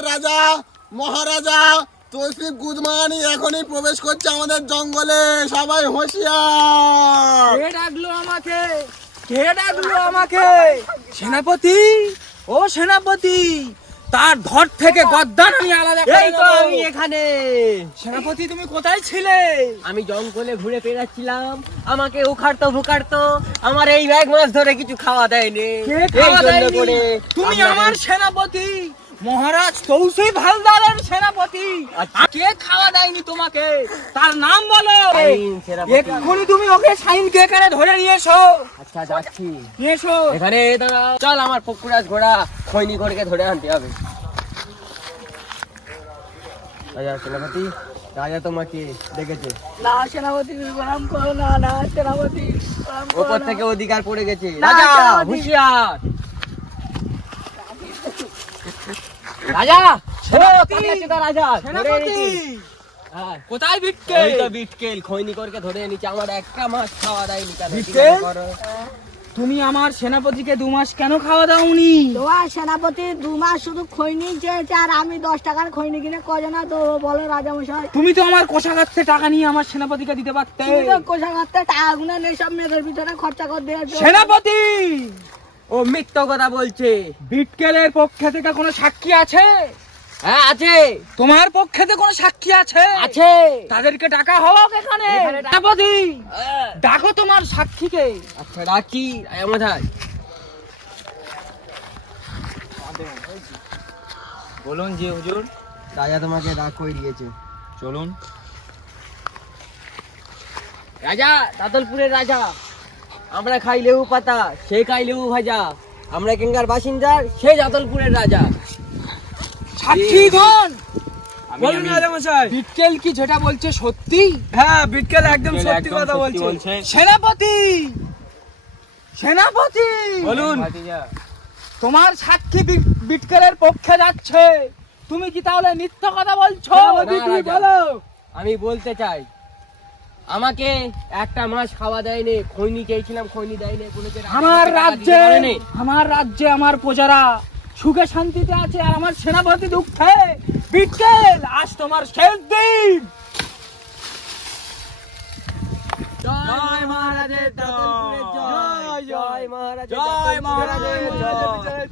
এখানকার রাজা মহারাজা তৌসিফ গুদমানি এখনই প্রবেশ করছে আমাদের জঙ্গলে। সবাই হুঁশিয়ার। কে ডাকলো আমাকে? কে ডাকলো আমাকে? সেনাপতি, ও সেনাপতি, তার ধর থেকে গদ্দান আমি আলাদা করে এই তো দেবো। আমি এখানে। সেনাপতি তুমি কোথায় ছিলে? আমি জঙ্গলে ঘুরে বেড়াচ্ছিলাম, আমাকে উখাড়তো ভুকাড়তো, আমার এই ব্যাগ মাছ ধরে কিছু খাওয়া দেয়নি। কে এই খাওয়া জন্য দেয়নি? করে তুমি আপনাদের- আমার সেনাপতি, মহারাজ তৌসিফ হালদারের সেনাপতি। আচ্ছা। কে খাওয়া দেয়নি তোমাকে? তার নাম বলো। শাহিন সেনাপতি। এক্ষুনি তুমি ওকে শাহিন কে করে ধরে নিয়ে এসো। আচ্ছা যাচ্ছি। নিয়ে এসো। এখানে দাঁড়াও। চল আমার পক্ষরাজ ঘোড়া খৈনি করে ধরে আনতে হবে। রাজা সেনাপতি, রাজা তোমাকে ডেকেছে। না সেনাপতি প্রণাম করো না, না সেনাপতি প্রণাম করো ওপর না। থেকে অধিকার পড়ে গেছে। না, রাজা সেনাপতি। হুঁশিয়ার। রাজা সেনাপতি। কোথায় আছে তা রাজা? ধরে সেনাপতি এনেছি। হ্যাঁ। কোথায় বিটকেল? এই তো বিটকেল খৈনি করে ধরে এনেছি, আমার একটা মাস খাওয়া দেয়নি কেন? বিটকেল? কি করো? তুমি আমার সেনাপতিকে 2 মাস কেন খাওয়া দাওনি? তোমার সেনাপতি 2 মাস শুধু খৈনি চেয়েছে, আর আমি 10 টাকার খৈনি কিনে কজনা দেবো বলো রাজামশাই? তুমি তো আমার কোষাগার থেকে টাকা নিয়ে আমার সেনাপতিকে দিতে পারতে। তুমি তো কোষাগারতে টাকা গুনে নেই, সব মেয়েদের ভিতরে খরচা করে দিয়েছো। সেনাপতি, ও মিথ্যা কথা বলছে। বিটকেলের পক্ষে থেকে কোনো সাক্ষী আছে? হ্যাঁ আছে। তোমার পক্ষে থেকে কোনো সাক্ষী আছে? আছে। তাদেরকে ডাকা হোক এখানে। এখানে সেনাপতি, হ্যাঁ। ডাকো তোমার সাক্ষীকে। আচ্ছা রাখি আমাদের। বলুন জি হুজুর। রাজা তোমাকে ডাক করে দিয়েছে। চলুন। রাজা, দাদলপুরের রাজা। আমরা খাই লেবু পাতা, সে খাই লেবু ভাজা। আমরা এখানকার বাসিন্দার, সে দাদলপুরের রাজা। সাক্ষীগণ, বলুন রাজামশাই। বিটকেল কি যেটা বলছে সত্যি? হ্যাঁ, বিটকেল একদম সত্যি কথা বলছে। সেনাপতি, সেনাপতি, বলুন। তোমার সাক্ষী বিটকেলের পক্ষে যাচ্ছে, তুমি কি তাহলে মিথ্যা কথা বলছো? সেনাপতি, তুমি রাজা। বলো। আমি বলতে চাই, আমাকে একটা মাস খাওয়া দেয়নি, খৈনি চেয়েছিলাম খৈনি দেয়নি, বলেছে রাজা আমার আমাকে টাকা রাজ্যে, দিতে পারেনি। আমার রাজ্যে আমার প্রজারা সুখে শান্তিতে আছে, আর আমার সেনাপতি দুঃখে। বিটকেল, আজ তোমার শেষ দিন। জয় মহারাজের দাদলপুরের জয়, জয় মহারাজের জয় দাদলপুরের মহারাজের জয়। জয়।